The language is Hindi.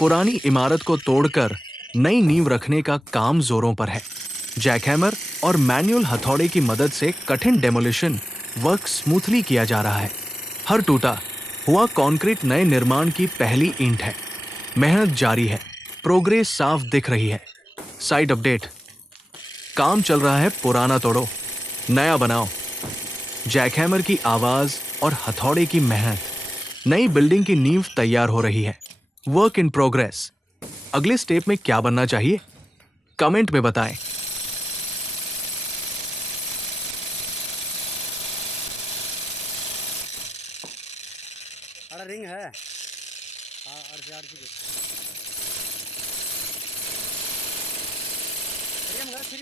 पुरानी इमारत को तोड़कर नई नींव रखने का काम जोरों पर है। जैकहैमर और मैनुअल हथौड़े की मदद से कठिन डेमोलिशन वर्क स्मूथली किया जा रहा है। हर टूटा हुआ कंक्रीट नए निर्माण की पहली ईंट है। मेहनत जारी है, प्रोग्रेस साफ दिख रही है। साइट अपडेट, काम चल रहा है, पुराना तोड़ो नया बनाओ। जैकहैमर की आवाज और हथौड़े की मेहनत, नई बिल्डिंग की नींव तैयार हो रही है। Work in progress. अगले स्टेप में क्या बनना चाहिए, कमेंट में बताएं। रिंग है आरसी